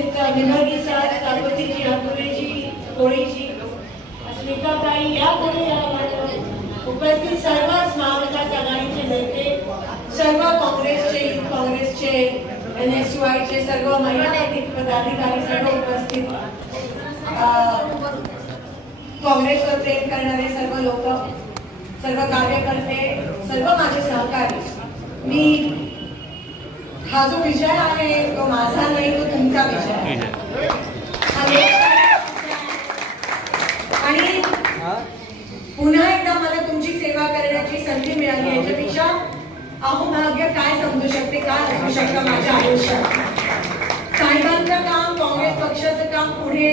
उपस्थित विभागीय कागोतीची हातुरेची कोळीची स्मिताताई या उपस्थित सर्वच महाविकास आघाडीचे नेते सर्व काँग्रेसचे काँग्रेसचे एन एस चे सर्व महिला पदाधिकारी सर्व उपस्थित काँग्रेसवर प्रेम करणारे सर्व लोक सर्व कार्यकर्ते सर्व माझे सहकारी मी हा जो विजय आहे तो माझा नाही तो तुमचा विजय आहे. आणि- पुन्हा एकदा मला तुमची सेवा करण्याची संधी मिळाली. याच्यापेक्षा अहोभाग्य काय समजू शकते काय असू शकतं माझ्या आयुष्यात? साहेबांचं काम काँग्रेस पक्षाचं काम पुढे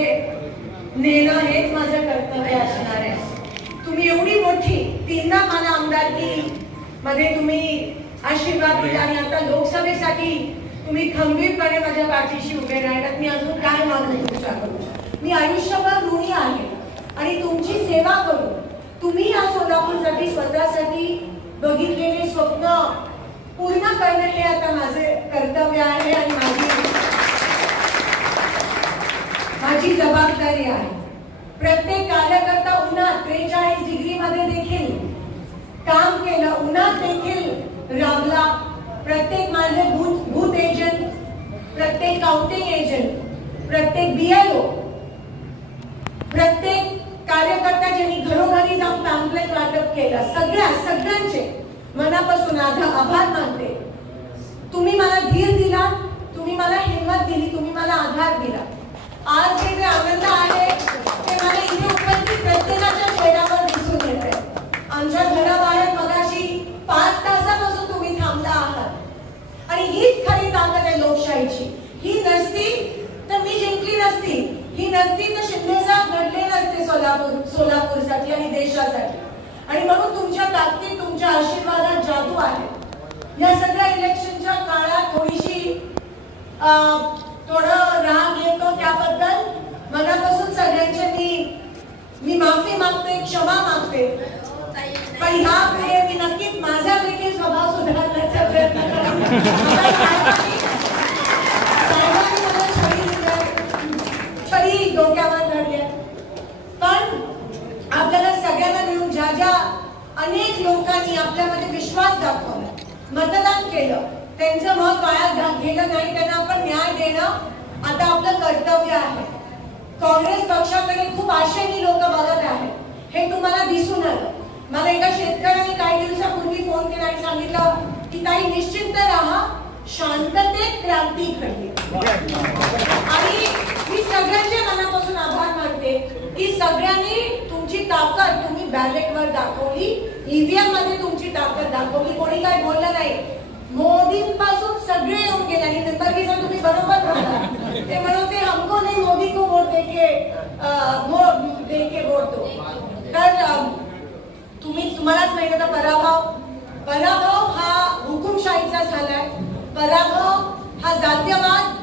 नेणं हेच माझं कर्तव्य असणार आहे. तुम्ही एवढी मोठी तीनदा मला आमदारकी मध्ये तुम्ही आशीर्वाद दिला आणि आता लोकसभेसाठी तुम्ही खंबीरपणे माझ्या पाठीशी उभे राहिलात. मी अजून काय मागू तुमच्याकडून मी आयुष्यभर ऋणी आहे. आणि तुमची सेवा करू तुम्ही या सोलापूरसाठी स्वतःसाठी बघितलेले स्वप्न पूर्ण करणं हे आता माझे कर्तव्य आहे आणि माझी माझी जबाबदारी आहे. प्रत्येक कार्यकर्ता उन्हात त्रेचाळीस डिग्री मध्ये देखील काम केलं उन्हात देखील राबला प्रत्येक माझे बूथ बूथ एजंट प्रत्येक काउंटिंग एजंट प्रत्येक बीएलओ प्रत्येक कार्यकर्ता ज्यांनी घरोघरी जाऊन पॅम्पलेट वाटप केलं सगळ्या सगळ्यांचे मनापासून आधा- आभार मानते. तुम्ही मला धीर दिला तुम्ही मला हिंमत दिली तुम्ही मला आधार दिला. आज जे आनंद आहे ते मला इथे उपस्थित प्रत्येकाच्या चेहऱ्यावर दिसून येते आमच्या घराबाहेर मगाशी पाच तासापासून तुम्ही थांबला आहात आणि हीच खरी ताकद आहे लोकशाहीची ही नसती तर मी जिंकली नसती ही नसती तर शिंदे साहेब घडले नसते सोलापूर सोलापूरसाठी आणि देशासाठी. आणि म्हणून तुमच्या ताकदीत तुमच्या आशीर्वादात जादू आहे. या सगळ्या इलेक्शनच्या काळात थोडीशी थोडं राग येतो त्याबद्दल. मनापासून सगळ्यांचे मी मी माफी मागते क्षमा मागते. पण ह्या पुढे मी नक्कीच माझा देखील स्वभाव सुधारण्याचा प्रयत्न करेन. मला साहेबांनी- साहेबांनी मला छडी दिली छडी डोक्यावर धरली पण आपल्याला सगळ्यांना मिळून ज्या ज्या अनेक लोकांनी आपल्यामध्ये विश्वास दाखवला मतदान केलं त्यांचं मत वाया नाही त्यांना आपण न्याय देणं आता आपलं कर्तव्य आहे. काँग्रेस पक्षाकडे खूप आशयनी लोक बघत आहेत. हे तुम्हाला दिसून आलं. मला एका शेतकऱ्याने काही दिवसापूर्वी फोन केला आणि सांगितलं की ताई निश्चिंत राहा. शांततेत क्रांती घडली. आणि मी सगळ्यांच्या मनापासून आभार मानते की सगळ्यांनी तुमची ताकद तुम्ही बॅलेटवर दाखवली. ईव्हीएममध्ये तुमची ताकद दाखवली. कोणी काय बोललं नाही. मोदींपासून सगळे येऊन गेले आणि नंतर निंबर्गीचा तुम्ही बरोबर बोलला ते म्हणते हमको नाही मोदी को वोट देके अं, वोट देके वोट दो. तर तुम्ही तुम्हालाच माहिती आता पराभव. पराभव हा हुकुमशाहीचा झालाय पराभव हा जातीयवाद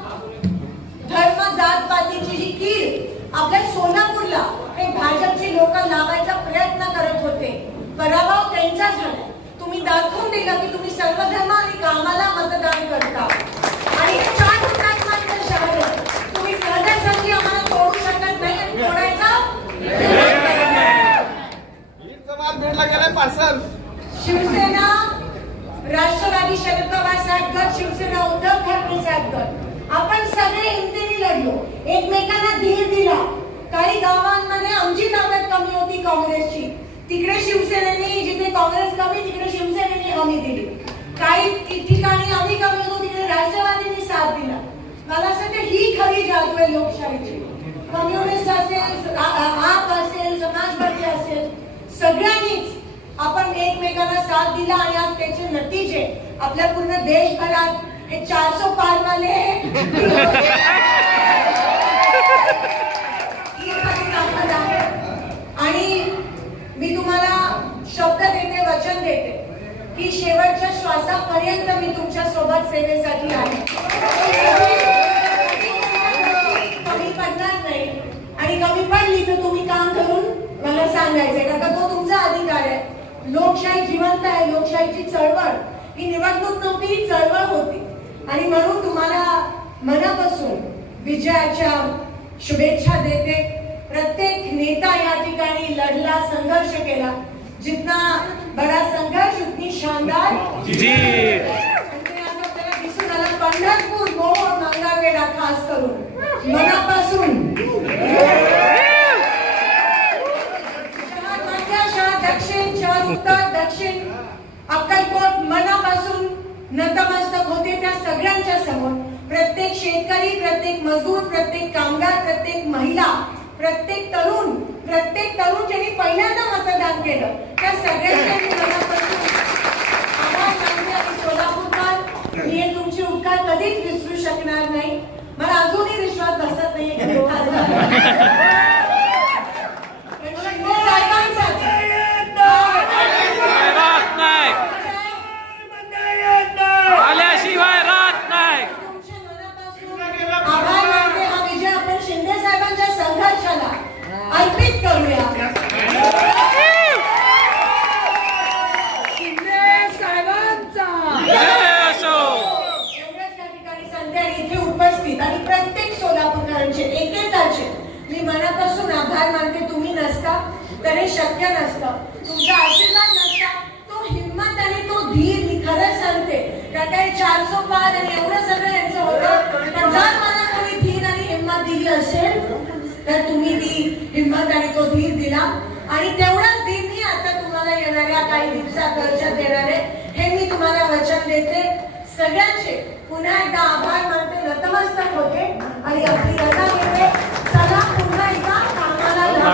धर्म जात पातीची जी कीड आपल्या सोलापूरला हे भाजपचे लोक लावायचा प्रयत्न करत होते. पराभव त्यांचा झाला तुम्ही दाखवून दिला की तुम्ही सर्व आम्हाला कामाला मतदान करता. आणि चार हुतात्मांचं शहर तुम्ही सहजासहजी आम्हाला तोडू शकत नाही आणि तोडायचा शिवसेना राष्ट्रवादी शरद पवार साहेब गट शिवसेना उद्धव ठाकरे साहेब गट. आपण सगळे हिमतीने लढलो. एकमेकांना धीर दिला. काही गावांमध्ये आमची ताकद कमी होती काँग्रेसची. तिकडे शिवसेनेने जिथे काँग्रेस कमी तिकडे शिवसेनेने हमी दिली. काही ठिकाणी आम्ही कमी होतो तिकडे राष्ट्रवादीने साथ दिला मला असं वाटतं ही खरी जादू आहे लोकशाहीची. कम्युनिस्ट असेल आप असेल समाजवादी असेल सगळ्यांनीच आपण एकमेकांना साथ दिला आणि आज त्याचे नतीजे आपल्या पूर्ण देशभरात हे चारसो पार वाले ही खरी ताकद आहे. आणि मी तुम्हाला शब्द देते वचन देते की शेवटच्या श्वासापर्यंत मी तुमच्यासोबत सेवेसाठी आहे कमी पडणार नाही आणि कमी पडली तर तुम्ही काम करून मला सांगायचंय कारण का तो तुमचा अधिकार आहे लोकशाही जिवंत आहे लोकशाहीची चळवळ. ही निवडणूक नव्हती ही चळवळ होती. आणि म्हणून तुम्हाला मनापासून विजयाच्या शुभेच्छा देते. प्रत्येक नेता या ठिकाणी लढला संघर्ष केला. जितना बडा संघर्ष उतनी शानदार दिसून आलं. पंढरपूर मोहोळ मंगळवेढा खास करून. मनापासून शहर मध्य शहर दक्षिण शहर उत्तर दक्षिण अक्कलकोट मनापासून नतमस्तक होते त्या सगळ्यांच्या समोर. प्रत्येक शेतकरी प्रत्येक मजदूर प्रत्येक कामगार प्रत्येक महिला प्रत्येक तरुण प्रत्येक तरुण ज्यांनी पहिल्यांदा मतदान केलं. त्या सगळ्यांच्या मी मनापासून सोलापूरकर मी हे उपकार कधीच विसरू शकणार नाही. मला अजूनही विश्वास बसत नाही की मी खासदार पण शिंदे साहेबांचाच राहत नाही आल्याशिवाय राहत नाही तुमच्या मनापासून आभार मानते हा विजय आपण शिंदे साहेबांच्या संघर्षाला अर्पित करूया जय असो एवढंच या ठिकाणी संधी आणि इथे उपस्थित आणि प्रत्येक सोलापूरकरांचे एकेकाचे मी मनापासून आभार मानते तुम्ही नसता तर हे शक्य नसतं. तुमचा आशीर्वाद नसता तो हिंमत आणि तो धीर मी खरंच सांगते. कारण काही चारसो पाच आणि एवढं सगळं यांचं होतं. पण जर मला कोणी धीर आणि हिंमत दिली असेल तर तुम्ही ती हिंमत आणि तो धीर दिला. आणि तेवढाच धीर मी आता तुम्हाला येणाऱ्या काही दिवसात वर्षात देणार आहे. हे मी तुम्हाला वचन देते. सगळ्यांचे पुन्हा एकदा आभार मानते. नतमस्तक होते. आणि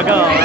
그 러.